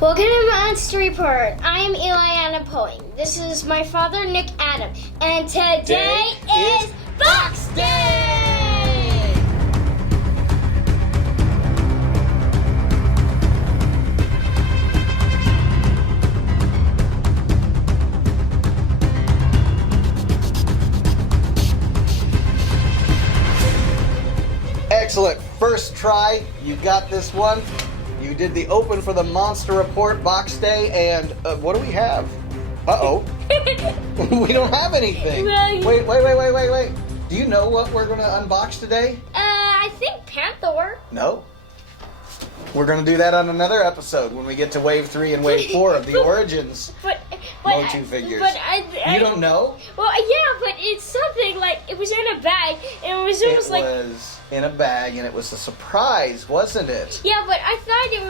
Welcome to Monster Report. I am Eli Poing. This is my father, Nick Adam. And today is Box Day! Excellent. First try. You got this one. You did the open for the Monster Report Box Day, and what do we have? Uh-oh. We don't have anything. Wait. Do you know what we're going to unbox today? I think Panther. No. We're going to do that on another episode when we get to Wave 3 and Wave 4 of the Origins MOTU figures. You don't know? Well, yeah, but it's something like, it was in a bag, and it was almost like... It was in a bag, and it was a surprise, wasn't it? Yeah, but I thought it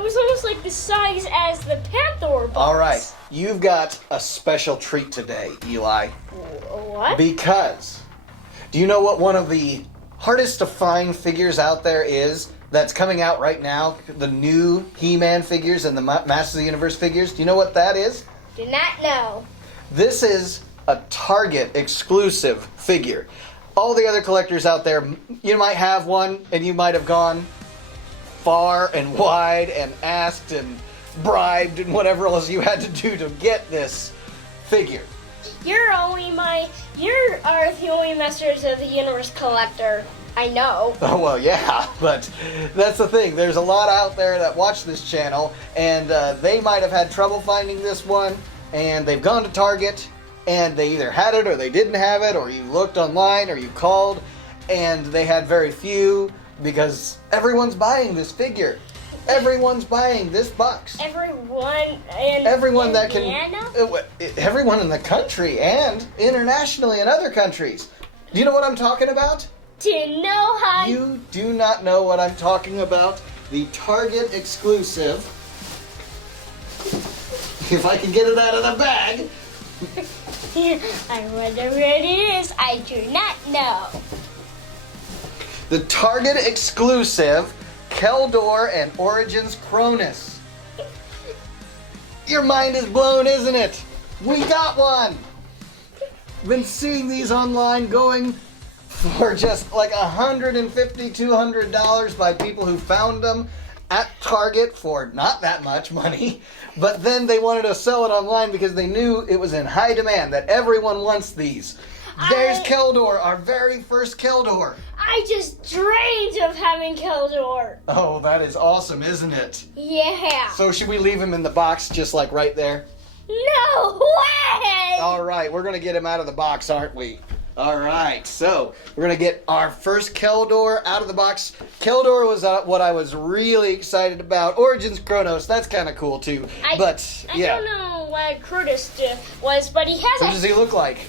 was almost like the size as the Panther box. All right, you've got a special treat today, Eli. What? Because, do you know what one of the hardest to find figures out there is that's coming out right now? The new He-Man figures and the Masters of the Universe figures. Do you know what that is? Do not know. This is a Target exclusive figure. All the other collectors out there, you might have one, and you might have gone far and wide and asked and bribed and whatever else you had to do to get this figure. You are the only Masters of the Universe collector I know. Oh, well, yeah, but that's the thing. There's a lot out there that watch this channel, and they might have had trouble finding this one, and they've gone to Target, and they either had it or they didn't have it, or you looked online or you called, and they had very few because everyone's buying this figure. Everyone's buying this box. Everyone in the country and internationally in other countries. Do you know what I'm talking about? You do not know what I'm talking about. The Target exclusive. If I can get it out of the bag. I wonder where it is. I do not know. The Target exclusive Keldor and Origins Cronus. Your mind is blown, isn't it? We got one. Been seeing these online going for just like $150, $200 by people who found them at Target for not that much money, but then they wanted to sell it online because they knew it was in high demand, that everyone wants these. There's Keldor, our very first Keldor. I just dreamed of having Keldor. Oh, that is awesome, isn't it? Yeah. So should we leave him in the box just like right there? No way! All right, we're going to get him out of the box, aren't we? All right, so we're going to get our first Keldor out of the box. Keldor was what I was really excited about. Origins Kronos, that's kind of cool too. I don't know what Curtis was, but he has What does he look like?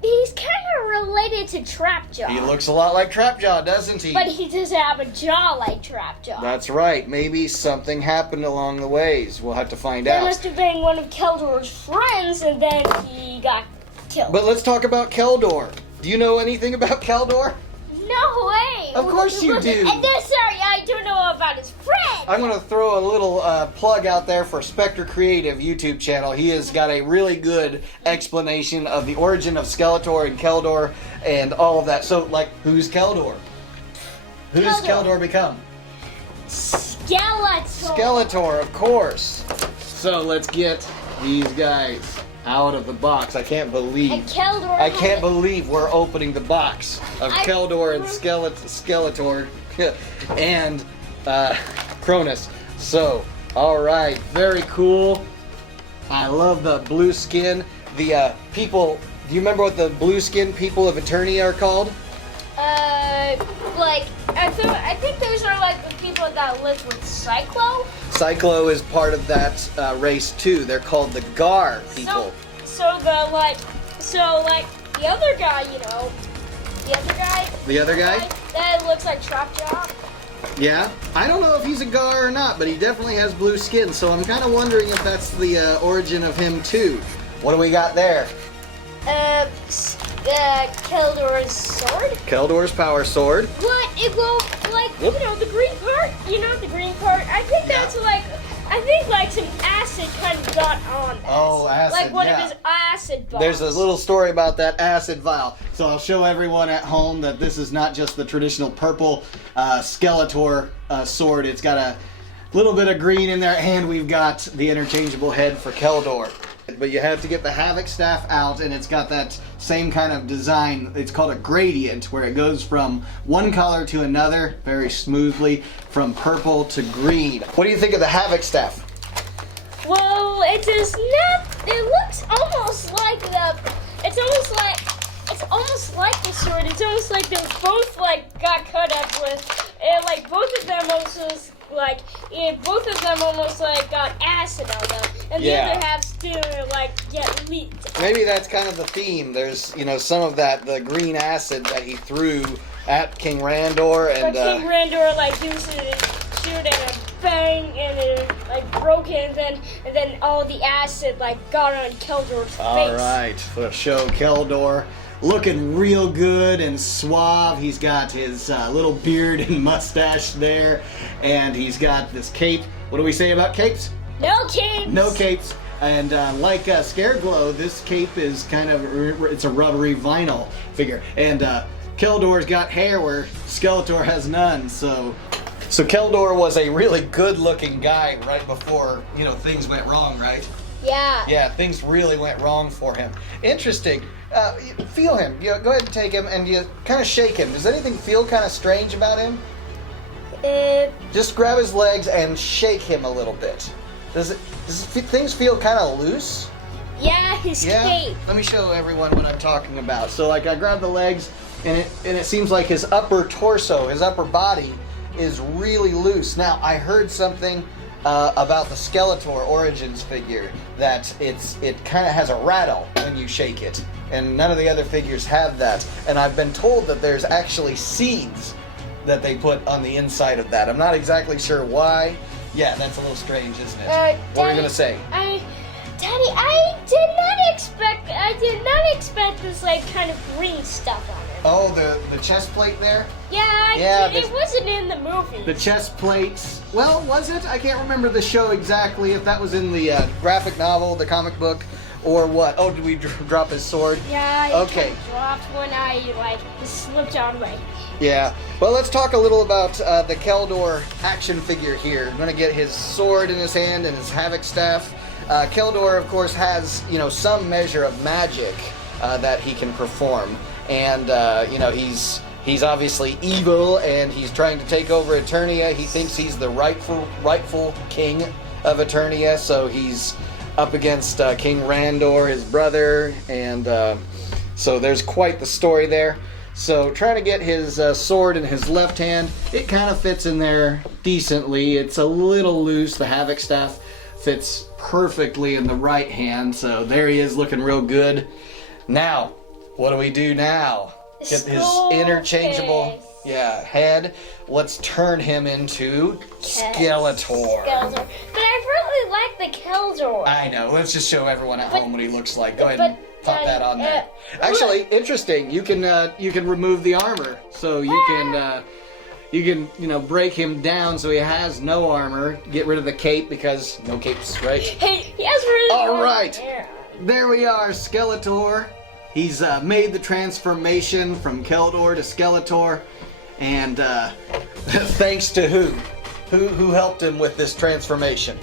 He's kind of related to Trapjaw. He looks a lot like Trapjaw, doesn't he? But he doesn't have a jaw like Trapjaw. That's right. Maybe something happened along the ways. We'll have to find out. That must have been one of Keldor's friends, and then he got killed. But let's talk about Keldor. Do you know anything about Keldor? No way! Of course you do! And then, sorry, I don't know about his friend! I'm going to throw a little plug out there for Spectre Creative YouTube channel. He has got a really good explanation of the origin of Skeletor and Keldor and all of that. So, like, who's Keldor? Who does Keldor become? Skeletor! Skeletor, of course. So, let's get these guys out of the box. I can't believe we're opening the box of Keldor and Skeletor and Cronus. So, all right, very cool. I love the blue skin. The people. Do you remember what the blue skin people of Eternia are called? I think those are like the people that live with Cyclo. Cyclo is part of that race too. They're called the Gar people. So the other guy, you know, the other guy that looks like Trapjaw. Yeah, I don't know if he's a Gar or not, but he definitely has blue skin. So I'm kind of wondering if that's the origin of him too. What do we got there? Keldor's sword. Keldor's power sword. But it will, like, you know, the green part. You know the green part. I think that's like, I think like some acid kind of got on this. Oh, acid, Like one yeah. of his acid balls. There's a little story about that acid vial. So I'll show everyone at home that this is not just the traditional purple Skeletor sword. It's got a little bit of green in there, and we've got the interchangeable head for Keldor. But you have to get the Havoc staff out, and it's got that same kind of design. It's called a gradient, where it goes from one color to another very smoothly, from purple to green. What do you think of the Havoc staff? Well, it does not. It looks almost like it's almost like the sword. It's almost like they're both like got cut up with, and like both of them almost got acid on them, and the other half still like get leaked. Maybe that's kind of the theme. There's some of the green acid that he threw at King Randor, and King Randor like used to shoot and a bang, and it like broke it, and then all the acid like got on Keldor's face. All right, we'll show Keldor looking real good and suave. He's got his little beard and mustache there, and he's got this cape. What do we say about capes? No capes. No capes. And like Scareglow, this cape is kind of it's a rubbery vinyl figure. And Keldor's got hair where Skeletor has none. So Keldor was a really good-looking guy right before things went wrong, right? Yeah. Yeah, things really went wrong for him. Interesting. Feel him. Go ahead and take him and you kind of shake him. Does anything feel kind of strange about him? Just grab his legs and shake him a little bit. Does things feel kind of loose? Yeah, his cape. Let me show everyone what I'm talking about. So like I grab the legs and it seems like his upper torso, his upper body is really loose. Now I heard something about the Skeletor Origins figure that it kind of has a rattle when you shake it, and none of the other figures have that. And I've been told that there's actually seeds that they put on the inside of that. I'm not exactly sure why. Yeah, that's a little strange, isn't it? What were you gonna say? Daddy, I did not expect this like kind of green stuff on it. Oh, the chest plate there? Yeah, it wasn't in the movie. The chest plates. Well, was it? I can't remember the show exactly, if that was in the graphic novel, the comic book, or what. Oh, did we drop his sword? Yeah, okay. Kind of dropped when I slipped on my... Yeah. Well, let's talk a little about the Keldor action figure here. I'm going to get his sword in his hand and his Havoc staff. Keldor, of course, has, some measure of magic that he can perform. And, he's obviously evil, and he's trying to take over Eternia. He thinks he's the rightful king of Eternia, so he's up against King Randor, his brother, and so there's quite the story there. So trying to get his sword in his left hand, it kind of fits in there decently. It's a little loose. The Havoc staff fits perfectly in the right hand, so there he is looking real good. Now, what do we do now? Get his interchangeable head. Let's turn him into Skeletor. But I really like the Keldor. I know. Let's just show everyone at home what he looks like. Go ahead and pop that on there. Actually, interesting. You can remove the armor, so you can break him down so he has no armor. Get rid of the cape because no capes, right? Hey, he has really. All right, there we are, Skeletor. He's made the transformation from Keldor to Skeletor, and thanks to who? Who helped him with this transformation?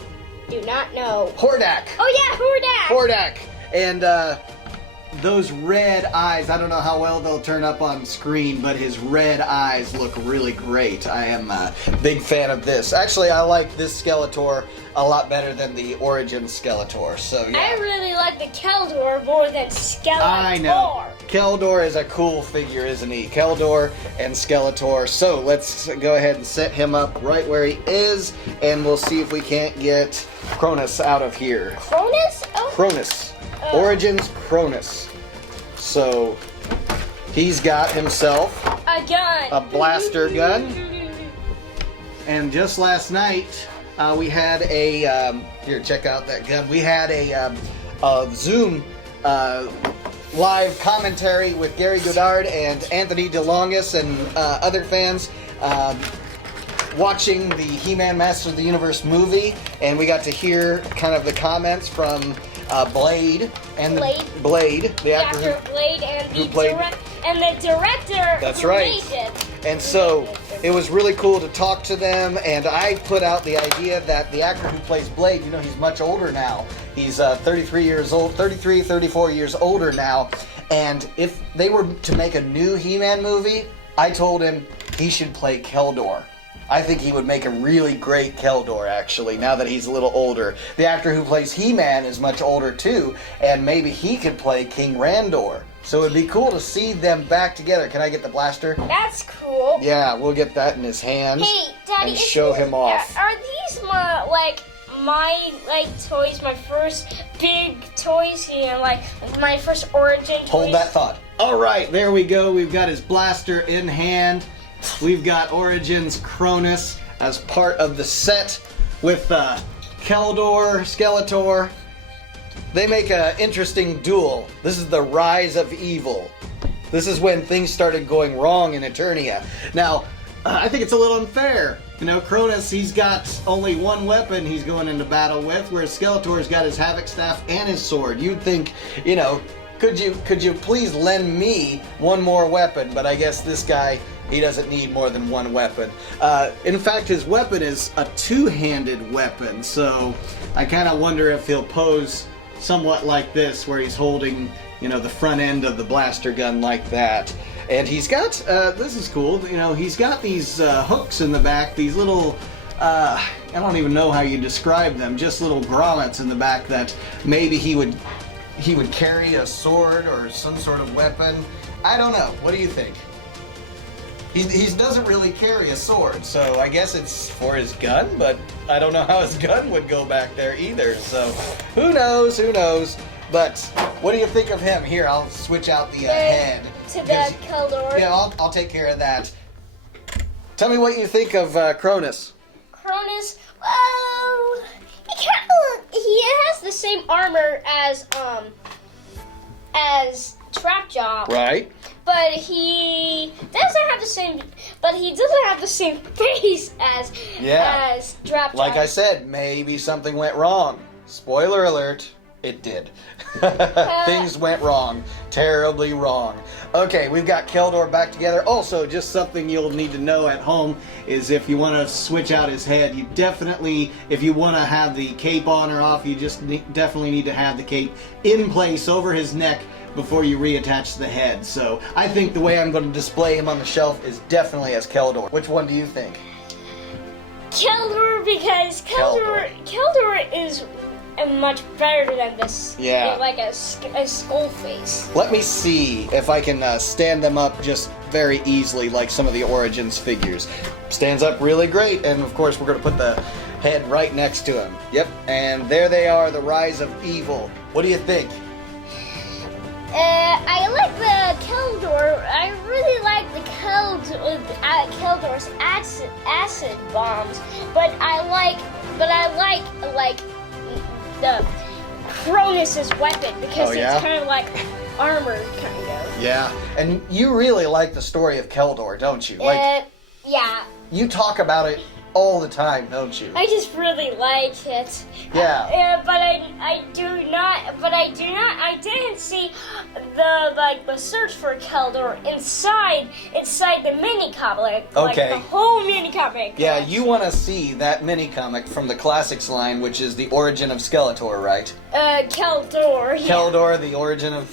Do not know. Hordak. Oh yeah, Hordak. And those red eyes, I don't know how well they'll turn up on screen, but his red eyes look really great. I am a big fan of this. Actually, I like this Skeletor a lot better than the Origin Skeletor, so yeah. I really like the Keldor more than Skeletor. I know. Keldor is a cool figure, isn't he? Keldor and Skeletor. So let's go ahead and set him up right where he is, and we'll see if we can't get Cronus out of here. Cronus? Oh. Cronus. Origins Cronus. So he's got himself a gun. A blaster gun. And just last night, we had a here, check out that gun. We had a Zoom live commentary with Gary Goddard and Anthony DeLongis and other fans. watching the He-Man Masters of the Universe movie, and we got to hear kind of the comments from Blade and Blade, the actor Blade and who played the director. That's right. And so it was really cool to talk to them, and I put out the idea that the actor who plays Blade, you know, he's much older now. He's 33 years old, 33, 34 years older now. And if they were to make a new He-Man movie, I told him he should play Keldor. I think he would make a really great Keldor, actually, now that he's a little older. The actor who plays He-Man is much older, too, and maybe he could play King Randor. So it'd be cool to see them back together. Can I get the blaster? That's cool. Yeah, we'll get that in his hands. Hey, Daddy, and show him off. Are these my toys, my first big toys here, like my first origin toys? Hold that thought. All right, there we go. We've got his blaster in hand. We've got Origins Cronus as part of the set with Keldor, Skeletor. They make an interesting duel. This is the rise of evil. This is when things started going wrong in Eternia. Now, I think it's a little unfair. You know, Cronus, he's got only one weapon he's going into battle with, whereas Skeletor's got his Havoc Staff and his sword. You'd think, you know, could you please lend me one more weapon? But I guess this guy, he doesn't need more than one weapon. In fact, his weapon is a two-handed weapon, so I kind of wonder if he'll pose somewhat like this, where he's holding, you know, the front end of the blaster gun like that. And he's got, this is cool, you know, he's got these hooks in the back, these little, I don't even know how you describe them, just little grommets in the back that maybe he would carry a sword or some sort of weapon. I don't know. What do you think? He doesn't really carry a sword, so I guess it's for his gun, but I don't know how his gun would go back there either, so who knows, But what do you think of him? Here, I'll switch out the head. To the Keldor. Yeah, I'll take care of that. Tell me what you think of Cronus. Cronus, well, he has the same armor as Trapjaw. Right. But he doesn't have the same. But he doesn't have the same face as Trapjaw. Like I said, maybe something went wrong. Spoiler alert. It did. Things went wrong. Terribly wrong. Okay, we've got Keldor back together. Also, just something you'll need to know at home is if you want to switch out his head, you definitely, if you want to have the cape on or off, you just definitely need to have the cape in place over his neck before you reattach the head. So I think the way I'm going to display him on the shelf is definitely as Keldor. Which one do you think? Keldor, because Keldor is much better than this. Yeah. Like a skull face. Let me see if I can stand them up just very easily like some of the Origins figures. Stands up really great, and of course we're going to put the head right next to him. Yep, and there they are, the rise of evil. What do you think? I like the Keldor. I really like the Keldor's acid bombs, but I like the Cronus's weapon because it's kind of like armor, kind of. Yeah, and you really like the story of Keldor, don't you? Yeah. You talk about it all the time, don't you? I just really like it. Yeah. But I didn't see the search for Keldor inside the mini comic. Okay. Like the whole mini comic. Yeah, you want to see that mini comic from the Classics line, which is the origin of Skeletor, right? Keldor. Yeah. Keldor, the origin of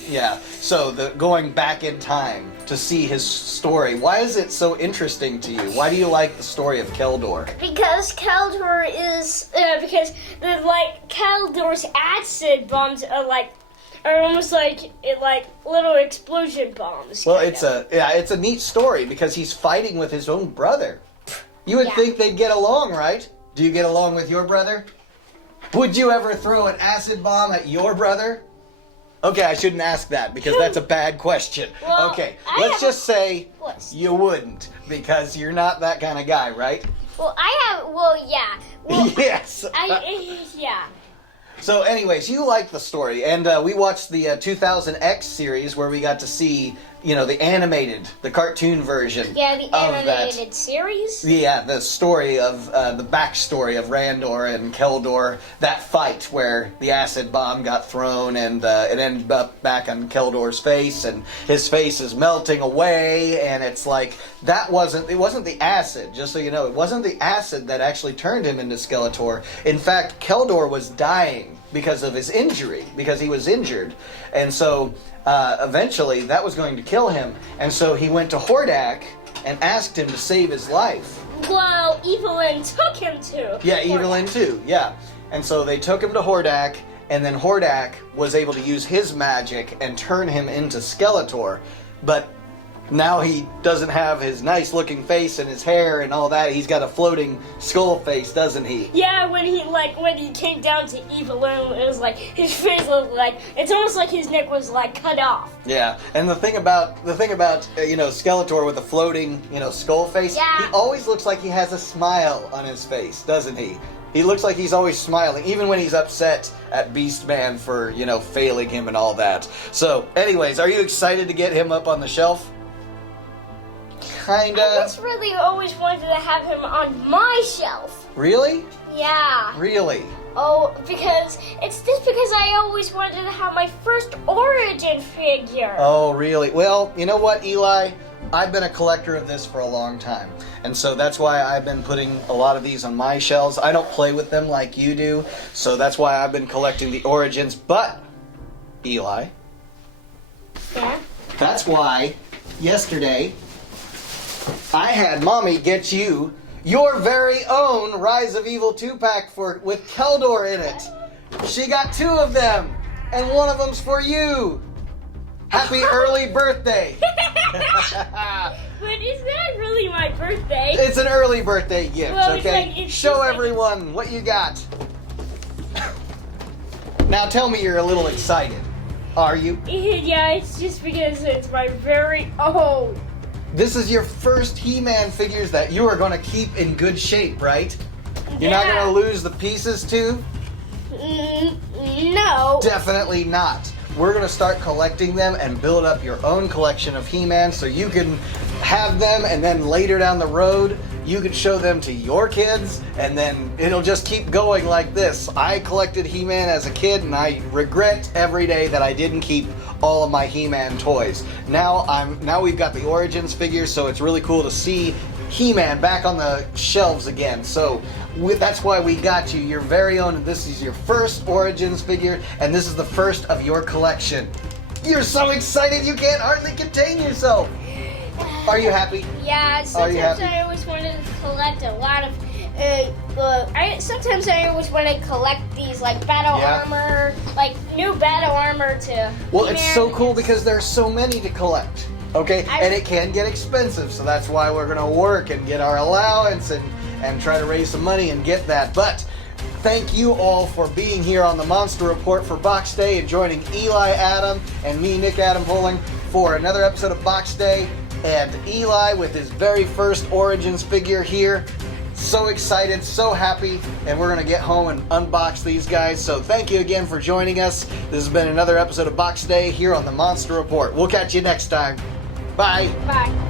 So the going back in time to see his story. Why is it so interesting to you? Why do you like the story of Keldor? Because Keldor is Keldor's acid bombs are almost like little explosion bombs. Well, it's a neat story because he's fighting with his own brother. You would think they'd get along, right? Do you get along with your brother? Would you ever throw an acid bomb at your brother? Okay, I shouldn't ask that because that's a bad question. Well, okay, let's just say you wouldn't because you're not that kind of guy, right? Well, yeah. Well, yes. Yeah. So anyways, you like the story, and we watched the 2000X series where we got to see, the cartoon version. Yeah, the of animated series. Yeah, the story of the backstory of Randor and Keldor. That fight where the acid bomb got thrown and it ended up back on Keldor's face, and his face is melting away. And it's like it wasn't the acid. Just so you know, it wasn't the acid that actually turned him into Skeletor. In fact, Keldor was dying because of his injury, because he was injured, and so eventually that was going to kill him. And so he went to Hordak and asked him to save his life. Well, evil-lyn took him to. Yeah, evil-lyn too. Yeah, and so they took him to Hordak, and then Hordak was able to use his magic and turn him into Skeletor, but now he doesn't have his nice looking face and his hair and all that. He's got a floating skull face, doesn't he? Yeah, when he came down to evil-lyn, it was like his face looked like, it's almost like his neck was like cut off. Yeah, and the thing about Skeletor with a floating skull face, yeah. He always looks like he has a smile on his face, doesn't he? He looks like he's always smiling, even when he's upset at Beastman for failing him and all that. So, anyways, are you excited to get him up on the shelf? Kinda. I just really always wanted to have him on my shelf. Really? Yeah. Really? Oh, because I always wanted to have my first origin figure. Oh, really? Well, you know what, Eli? I've been a collector of this for a long time. And so that's why I've been putting a lot of these on my shelves. I don't play with them like you do, so that's why I've been collecting the origins. But, Eli, Yeah? that's why yesterday I had Mommy get you your very own Rise of Evil 2-pack with Keldor in it. She got 2 of them, and one of them's for you. Happy early birthday. But is that really my birthday? It's an early birthday gift, Well, okay? it's Show just everyone what you got. Now tell me you're a little excited. Are you? Yeah, it's just because it's my very own. This is your first He-Man figures that you are going to keep in good shape, right? You're not going to lose the pieces too? No. Definitely not. We're going to start collecting them and build up your own collection of He-Man so you can have them, and then later down the road you can show them to your kids, and then it'll just keep going like this. I collected He-Man as a kid, and I regret every day that I didn't keep all of my He-Man toys. Now we've got the Origins figures, so it's really cool to see He-Man back on the shelves again. So that's why we got you your very own. This is your first Origins figure, and this is the first of your collection. You're so excited you can't hardly contain yourself. Are you happy? Yeah, sometimes I always wanted to collect a lot of. Sometimes I always want to collect these like battle armor, like new battle armor to. Well, it's so cool because there's so many to collect. Okay, and it can get expensive, so that's why we're gonna work and get our allowance and try to raise some money and get that. But thank you all for being here on the Monster Report for Box Day and joining Eli Adam and me, Nick Adam Poling, for another episode of Box Day. And Eli with his very first Origins figure here. So excited, so happy, and we're going to get home and unbox these guys. So thank you again for joining us. This has been another episode of Box Day here on the Monster Report. We'll catch you next time. Bye. Bye.